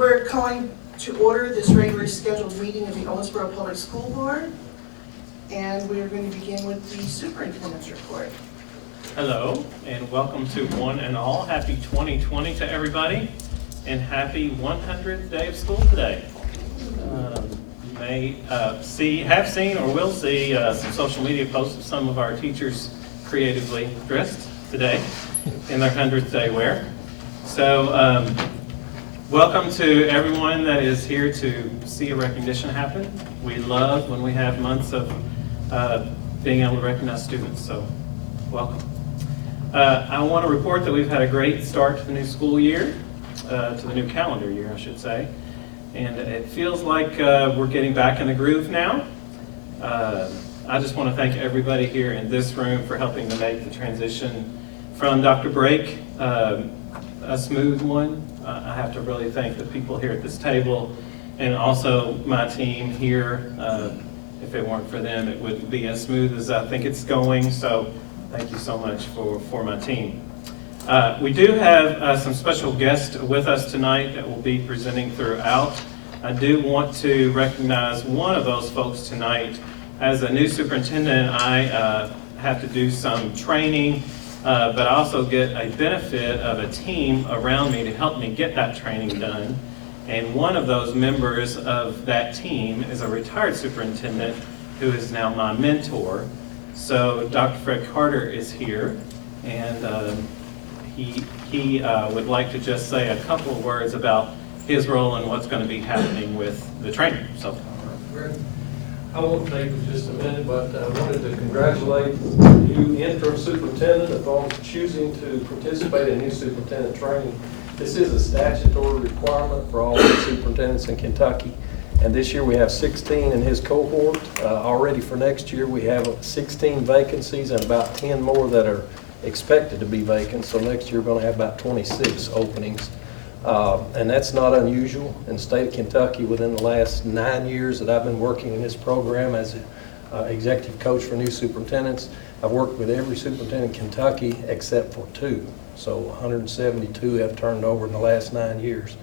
we're calling to order this regularly scheduled meeting of the Owensboro Public School Board. And we are going to begin with the superintendent's report. Hello, and welcome to one and all. Happy 2020 to everybody, and happy 100th day of school today. You may have seen or will see some social media posts of some of our teachers creatively dressed today in their 100th day wear. So welcome to everyone that is here to see a recognition happen. We love when we have months of being able to recognize students, so welcome. I want to report that we've had a great start to the new school year, to the new calendar year, I should say. And it feels like we're getting back in the groove now. I just want to thank everybody here in this room for helping to make the transition from Dr. Brake a smooth one. I have to really thank the people here at this table and also my team here. If it weren't for them, it wouldn't be as smooth as I think it's going. So thank you so much for my team. We do have some special guests with us tonight that will be presenting throughout. I do want to recognize one of those folks tonight. As a new superintendent, I have to do some training, but I also get a benefit of a team around me to help me get that training done. And one of those members of that team is a retired superintendent who is now my mentor. So Dr. Fred Carter is here, and he would like to just say a couple of words about his role and what's going to be happening with the training. So, I won't take just a minute, but I wanted to congratulate the new interim superintendent upon choosing to participate in new superintendent training. This is a statutory requirement for all the superintendents in Kentucky. And this year we have 16 in his cohort. Already for next year we have 16 vacancies and about 10 more that are expected to be vacant. So next year we're going to have about 26 openings. And that's not unusual in the state of Kentucky. Within the last 9 years that I've been working in this program as an executive coach for new superintendents, I've worked with every superintendent in Kentucky except for 2. So 172 have turned over in the last 9 years.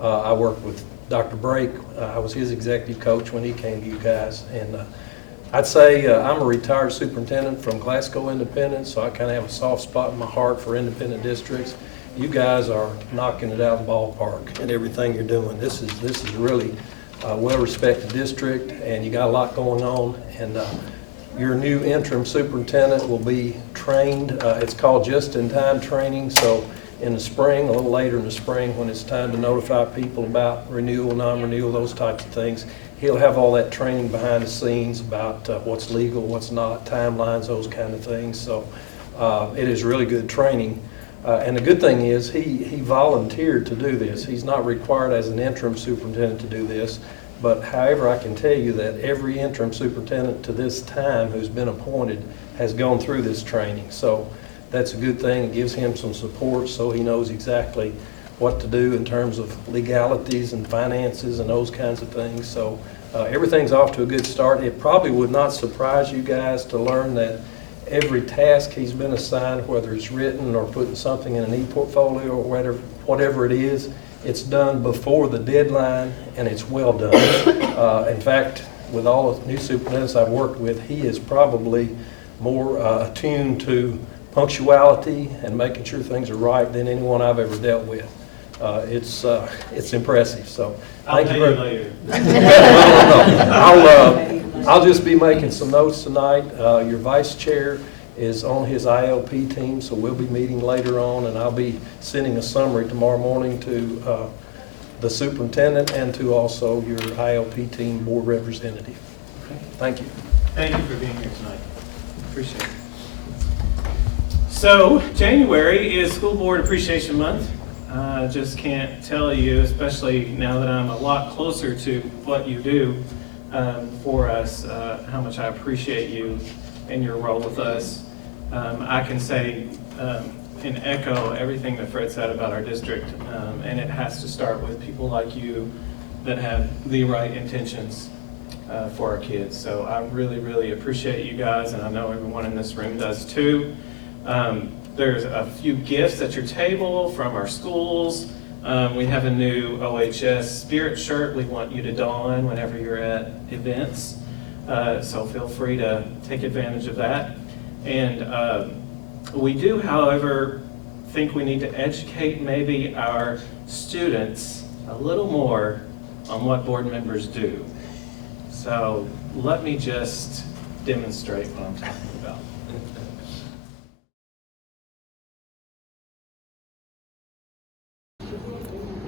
I worked with Dr. Brake. I was his executive coach when he came to you guys. And I'd say I'm a retired superintendent from Glasgow Independent, so I kind of have a soft spot in my heart for independent districts. You guys are knocking it out of the ballpark in everything you're doing. This is really a well-respected district, and you got a lot going on. And your new interim superintendent will be trained. It's called just-in-time training. So in the spring, a little later in the spring, when it's time to notify people about renewal, non-renewal, those types of things, he'll have all that training behind the scenes about what's legal, what's not, timelines, those kind of things. So it is really good training. And the good thing is he volunteered to do this. He's not required as an interim superintendent to do this. But however, I can tell you that every interim superintendent to this time who's been appointed has gone through this training. So that's a good thing. It gives him some support so he knows exactly what to do in terms of legalities and finances and those kinds of things. So everything's off to a good start. It probably would not surprise you guys to learn that every task he's been assigned, whether it's written or putting something in an e-portfolio or whatever it is, it's done before the deadline and it's well done. In fact, with all the new superintendents I've worked with, he is probably more attuned to punctuality and making sure things are right than anyone I've ever dealt with. It's impressive. So I'll pay you later. I'll just be making some notes tonight. Your vice chair is on his ILP team, so we'll be meeting later on, and I'll be sending a summary tomorrow morning to the superintendent and to also your ILP team board representative. Okay. Thank you. Thank you for being here tonight. Appreciate it. So January is School Board Appreciation Month. I just can't tell you, especially now that I'm a lot closer to what you do for us, how much I appreciate you and your role with us. I can say and echo everything that Fred said about our district, and it has to start with people like you that have the right intentions for our kids. So I really, really appreciate you guys, and I know everyone in this room does too. There's a few gifts at your table from our schools. We have a new OHS Spirit shirt we want you to don whenever you're at events. So feel free to take advantage of that. And we do, however, think we need to educate maybe our students a little more on what board members do. So let me just demonstrate what I'm talking about.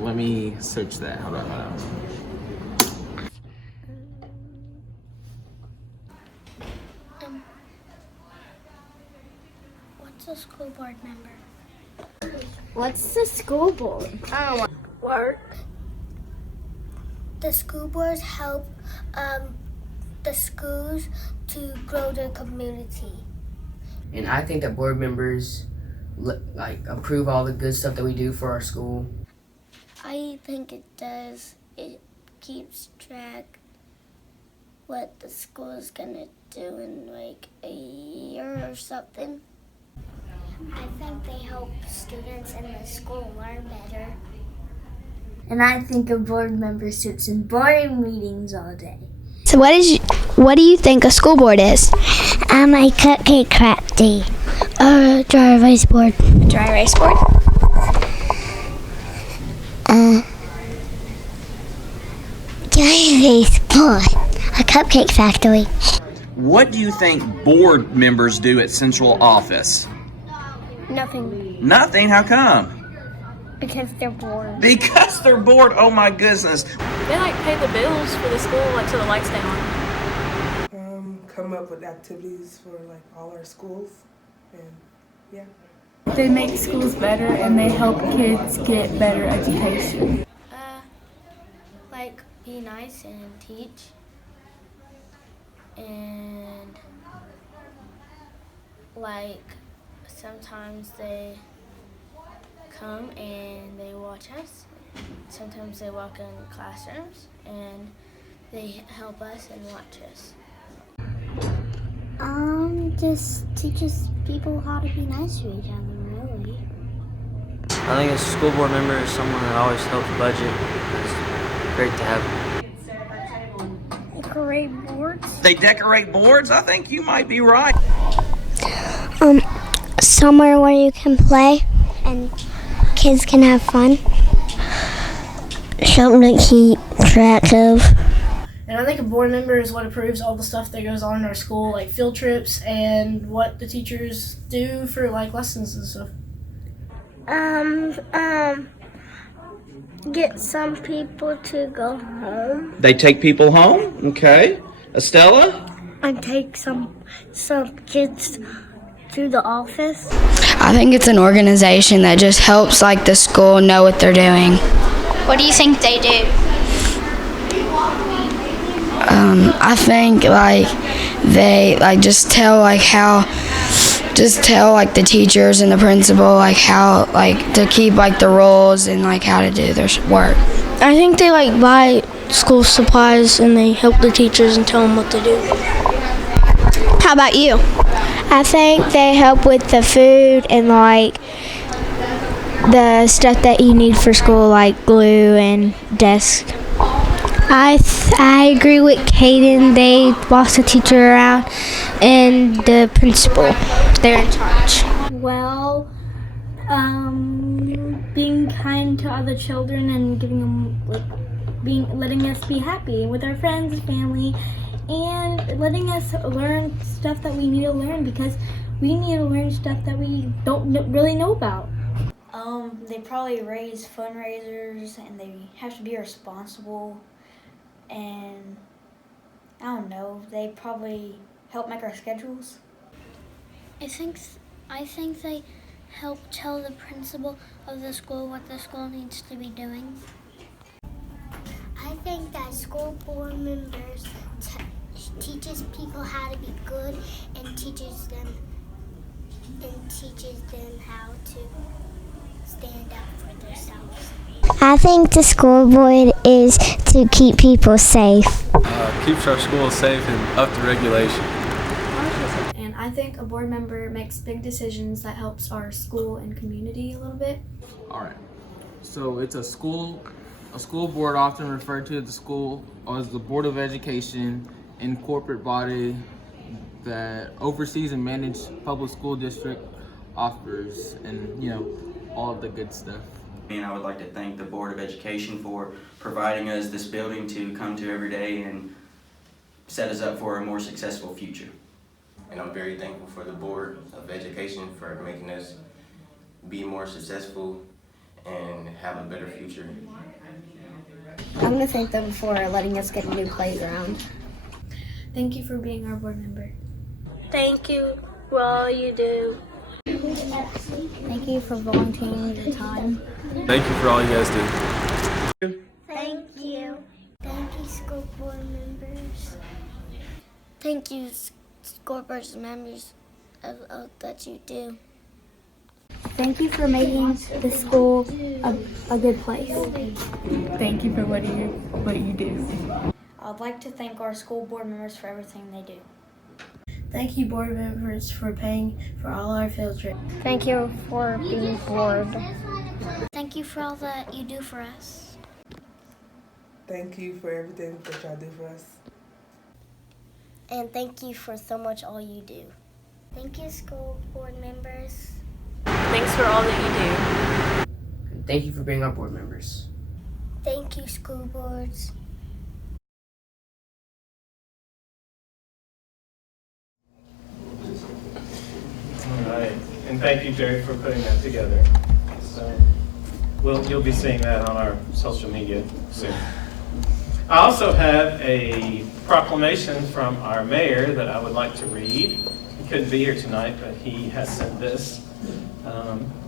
Let me search that. How about that? What's a school board member? What's the school board? Work. The school boards help the schools to grow their community. And I think that board members approve all the good stuff that we do for our school. I think it does. It keeps track what the school is gonna do in like a year or something. I think they help students in the school learn better. And I think a board member sits in boring meetings all day. So what do you think a school board is? A cupcake crafty. A dry erase board. Dry erase board? Dry erase board. A cupcake factory. What do you think board members do at central office? Nothing. Nothing? How come? Because they're bored. Because they're bored. Oh my goodness. They pay the bills for the school, so the lights stay on. Come up with activities for all our schools, and yeah. They make schools better and they help kids get better education. Be nice and teach, and sometimes they come and they watch us. Sometimes they walk in classrooms and they help us and watch us. Just teaches people how to be nice to each other, really. I think a school board member is someone that always helps budget. It's great to have. Decorate boards. They decorate boards? I think you might be right. Somewhere where you can play and kids can have fun. Something to keep track of. And I think a board member is what approves all the stuff that goes on in our school, like field trips and what the teachers do for lessons and stuff. Get some people to go home They take people home? Okay. Estella? and take some kids to the office. I think it's an organization that just helps the school know what they're doing. What do you think they do? I think they just tell the teachers and the principal how to keep the rules and how to do their work. I think they buy school supplies and they help the teachers and tell them what to do. How about you? I think they help with the food and the stuff that you need for school, like glue and desk. I agree with Kaden. They boss the teacher around and the principal. They're in charge. Well, being kind to other children and giving them, letting us be happy with our friends and family, and letting us learn stuff that we need to learn because we need to learn stuff that we don't really know about. They probably raise fundraisers and they have to be responsible, and I don't know, they probably help make our schedules. I think they help tell the principal of the school what the school needs to be doing. I think that school board members teaches people how to be good and teaches them how to stand up for themselves. I think the school board is to keep people safe. Keeps our schools safe and up to regulation. And I think a board member makes big decisions that helps our school and community a little bit. All right. So it's a school board, often referred to at the school as the Board of Education, and corporate body that oversees and manages public school district offers and, you know, all of the good stuff. And I would like to thank the Board of Education for providing us this building to come to every day and set us up for a more successful future. And I'm very thankful for the Board of Education for making us be more successful and have a better future. I'm going to thank them for letting us get a new playground. Thank you for being our board member. Thank you for all you do. Thank you for volunteering your time. Thank you for all you guys do. Thank you. Thank you, school board members. Thank you, school board members, of that you do. Thank you for making the school a good place. Thank you for what you do. I'd like to thank our school board members for everything they do. Thank you, board members, for paying for all our field trips. Thank you for being bored. Thank you for all that you do for us. Thank you for everything that y'all do for us. And thank you for so much all you do. Thank you, school board members. Thanks for all that you do. Thank you for being our board members. Thank you, school boards. All right, and thank you, Jerry, for putting that together. So, you'll be seeing that on our social media soon. I also have a proclamation from our mayor that I would like to read. He couldn't be here tonight, but he has sent this.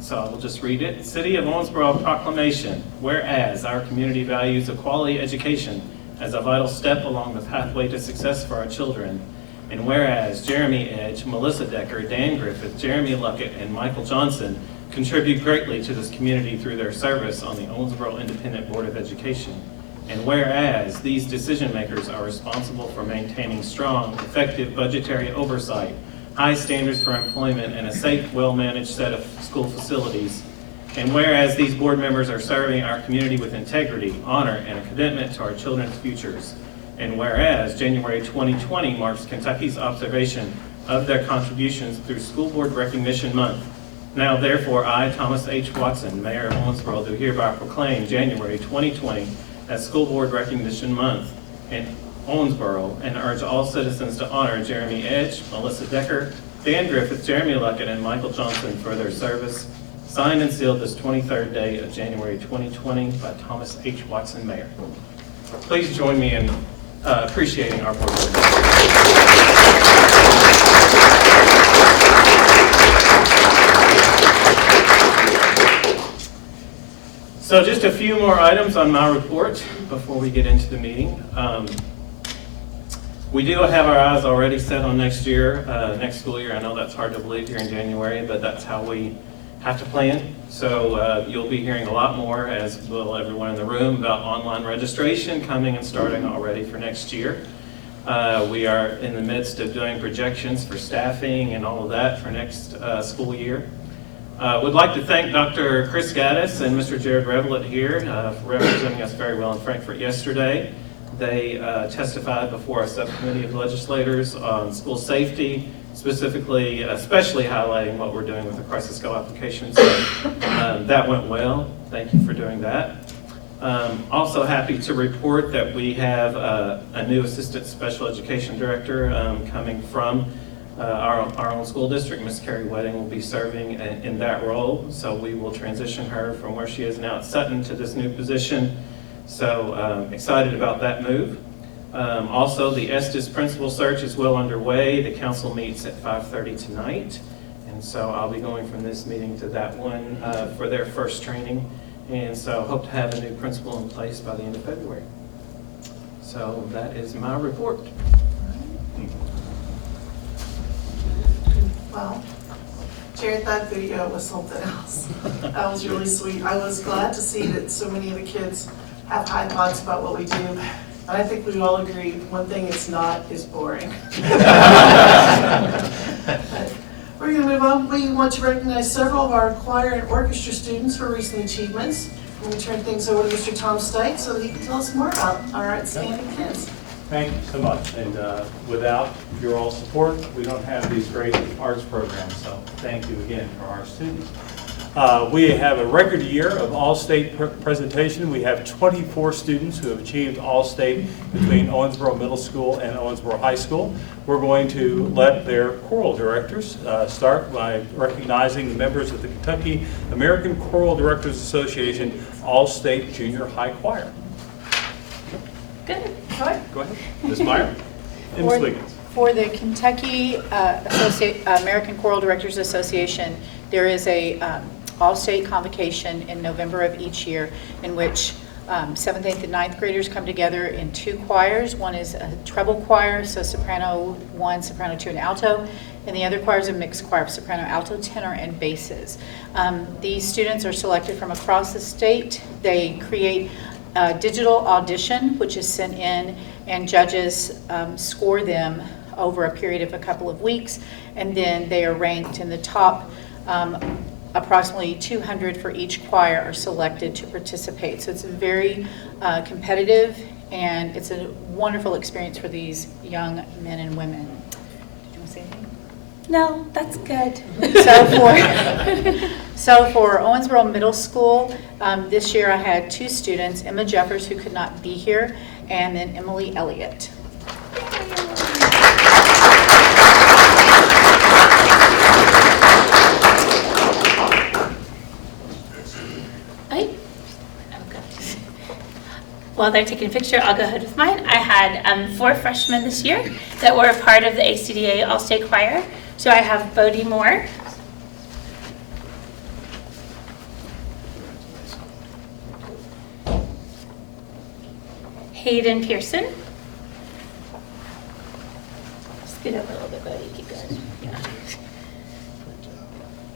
So I will just read it. City of Owensboro proclamation. Whereas our community values a quality education as a vital step along the pathway to success for our children. And whereas Jeremy Edge, Melissa Decker, Dan Griffith, Jeremy Luckett, and Michael Johnson contribute greatly to this community through their service on the Owensboro Independent Board of Education. And whereas these decision makers are responsible for maintaining strong, effective budgetary oversight, high standards for employment, and a safe, well-managed set of school facilities. And whereas these board members are serving our community with integrity, honor, and a commitment to our children's futures. And whereas January 2020 marks Kentucky's observation of their contributions through School Board Recognition Month. Now therefore, I, Thomas H. Watson, Mayor of Owensboro, do hereby proclaim January 2020 as School Board Recognition Month in Owensboro, and urge all citizens to honor Jeremy Edge, Melissa Decker, Dan Griffith, Jeremy Luckett, and Michael Johnson for their service. Signed and sealed this 23rd day of January 2020 by Thomas H. Watson, Mayor. Please join me in appreciating our board members. So just a few more items on my report before we get into the meeting. We do have our eyes already set on next year, next school year. I know that's hard to believe here in January, but that's how we have to plan. So you'll be hearing a lot more, as will everyone in the room, about online registration coming and starting already for next year. We are in the midst of doing projections for staffing and all of that for next school year. Would like to thank Dr. Chris Gaddis and Mr. Jared Revelett here for representing us very well in Frankfort yesterday. They testified before a subcommittee of legislators on school safety, especially highlighting what we're doing with the crisis go applications. That went well. Thank you for doing that. Also happy to report that we have a new assistant special education director coming from our own school district. Ms. Carrie Wedding will be serving in that role, so we will transition her from where she is now at Sutton to this new position. So excited about that move. Also, the Estes principal search is well underway. The council meets at 5:30 tonight, and so I'll be going from this meeting to that one for their first training, and so hope to have a new principal in place by the end of February. So that is my report. Wow. Jared, that video was something else. That was really sweet. I was glad to see that so many of the kids have high thoughts about what we do. And I think we all agree, one thing it's not is boring. We're going to move on. We want to recognize several of our choir and orchestra students for recent achievements. I'm going to turn things over to Mr. Tom Stite so that he can tell us more about our outstanding kids. Thank you so much. And without your all support, we don't have these great arts programs. So thank you again for our students. We have a record year of All-State presentation. We have 24 students who have achieved All-State between Owensboro Middle School and Owensboro High School. We're going to let their choral directors start by recognizing the members of the Kentucky American Choral Directors Association All-State Junior High Choir. Good. Go ahead. Go ahead. Ms. Meyer and Ms. Wiggins. For the Kentucky American Choral Directors Association, there is a all-state convocation in November of each year in which 7th, 8th, and 9th graders come together in 2 choirs. One is a treble choir, so soprano 1, soprano 2, and alto, and the other choir is a mixed choir, soprano, alto, tenor, and basses. These students are selected from across the state. They create a digital audition, which is sent in, and judges score them over a period of a couple of weeks, and then they are ranked in the top. Approximately 200 for each choir are selected to participate. So it's very competitive, and it's a wonderful experience for these young men and women. Did you want to say anything? No, that's good. So for Owensboro Middle School, this year I had 2 students, Emma Jeffers, who could not be here, and then Emily Elliott. While they're taking a picture, I'll go ahead with mine. I had 4 freshmen this year that were a part of the ACDA All-State Choir. So I have Bodie Moore, Hayden Pearson, scoot up a little bit, Bodie, keep going. Yeah.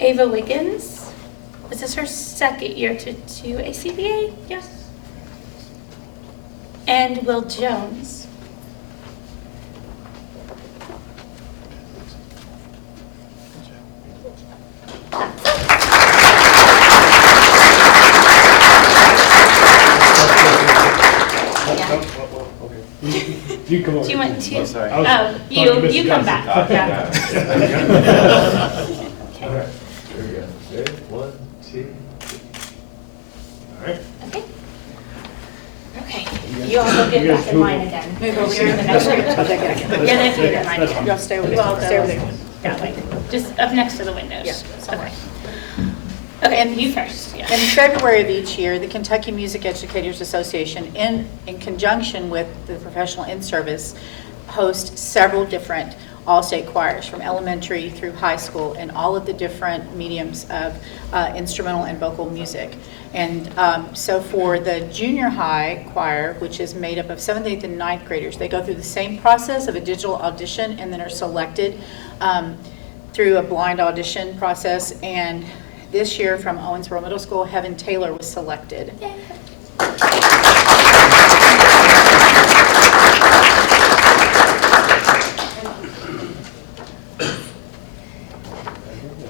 Ava Wiggins. This is her 2nd year to do ACDA. Yes. And Will Jones. You come over. Do you want to? Oh, sorry. You come back. Yeah. All right. There we go. Ready? 1, 2, 3. All right. Okay. Okay. You all go get back in line again. Move over here in the next group. You're the theater line again. Y'all stay over You there. all Stay over go there. that way. Just up next to the windows. Yeah. Okay. Okay, and you first. Yeah. In February of each year, the Kentucky Music Educators Association, in conjunction with the Professional In-Service, hosts several different all-state choirs from elementary through high school and all of the different mediums of instrumental and vocal music. And so for the junior high choir, which is made up of 7th, 8th, and 9th graders, they go through the same process of a digital audition and then are selected through a blind audition process. And this year from Owensboro Middle School, Heaven Taylor was selected. Yay.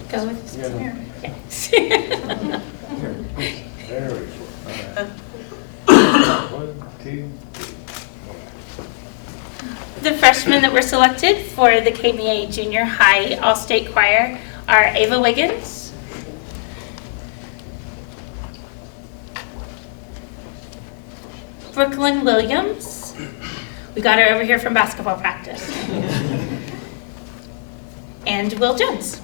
Go with this here. Yes. There we go. All right. 1, 2, 3. The freshmen that were selected for the KBA Junior High All-State Choir are Ava Wiggins, Brooklyn Williams. We got her over here from basketball practice. And Will Jones.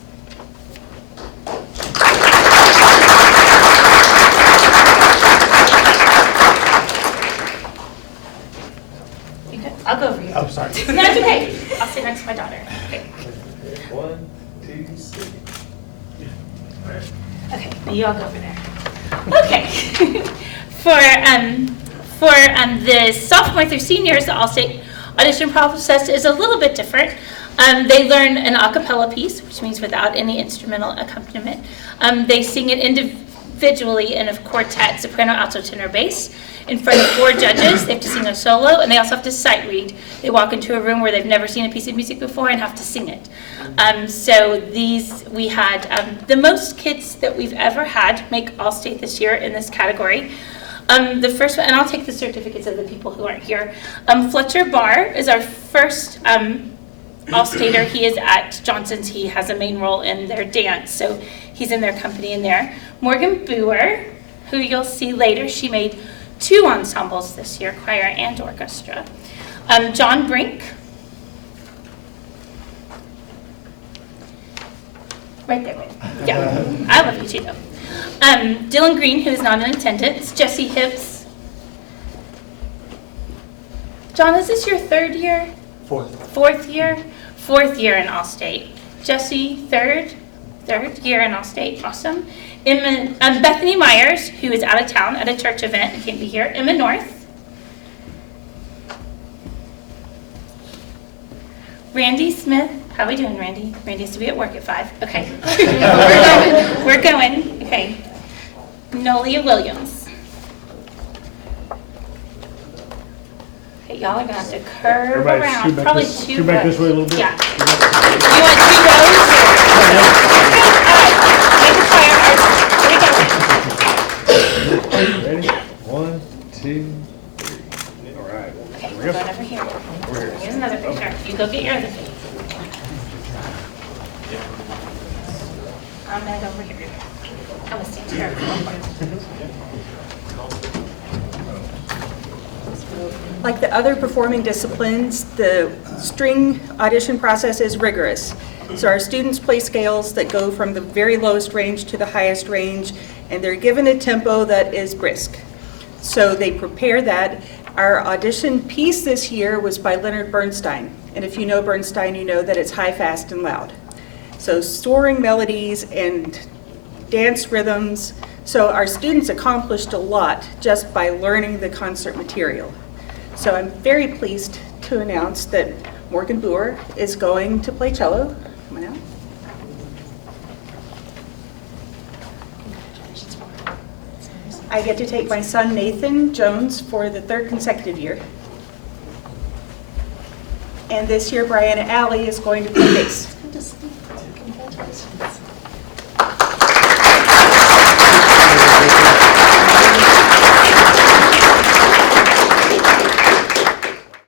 You good? I'll go over here. I'm sorry. No, it's okay. I'll sit next to my daughter. Okay. 1, 2, 3. Okay, now you all go over there. Okay. For the sophomore through seniors, the all-state audition process is a little bit different. They learn an a cappella piece, which means without any instrumental accompaniment. They sing it individually in a quartet, soprano, alto, tenor, bass, in front of 4 judges. They have to sing a solo, and they also have to sight read. They walk into a room where they've never seen a piece of music before and have to sing it. So we had the most kids that we've ever had make All-State this year in this category. The first one, and I'll take the certificates of the people who aren't here. Fletcher Barr is our first All-Stater. He is at Johnson's. He has a main role in their dance, so he's in their company in there. Morgan Boer, who you'll see later, she made 2 ensembles this year, choir and orchestra. John Brink. Right there, right. Yeah, I love you too, though. Dylan Green, who is not in attendance. Jesse Hibbs. John, is this your 3rd year? 4th year? 4th year in All-State. Jesse, third year in All-State. Awesome. Bethany Myers, who is out of town at a church event and can't be here. Emma North. Randy Smith. How are we doing, Randy? Randy's to be at work at 5. Okay. We're going. Okay. Nolia Williams. Okay, y'all are going to have to curve around. Probably 2 Scoot back this way a little bit. Yeah. You want 2 rows? Okay, all right. Make a choir. Ready? 1, 2, 3. All right. Okay, we're going over here. Here's another picture. You go get your other picture. I'm going to go over here. I'm going to stand here. Like the other performing disciplines, the string audition process is rigorous. So our students play scales that go from the very lowest range to the highest range, and they're given a tempo that is brisk. So they prepare that. Our audition piece this year was by Leonard Bernstein. And if you know Bernstein, you know that it's high, fast, and loud. So soaring melodies and dance rhythms. So our students accomplished a lot just by learning the concert material. So I'm very pleased to announce that Morgan Boer is going to play cello. Come on out. I get to take my son Nathan Jones for the 3rd consecutive year. And this year Brianna Alley is going to play bass. Congratulations.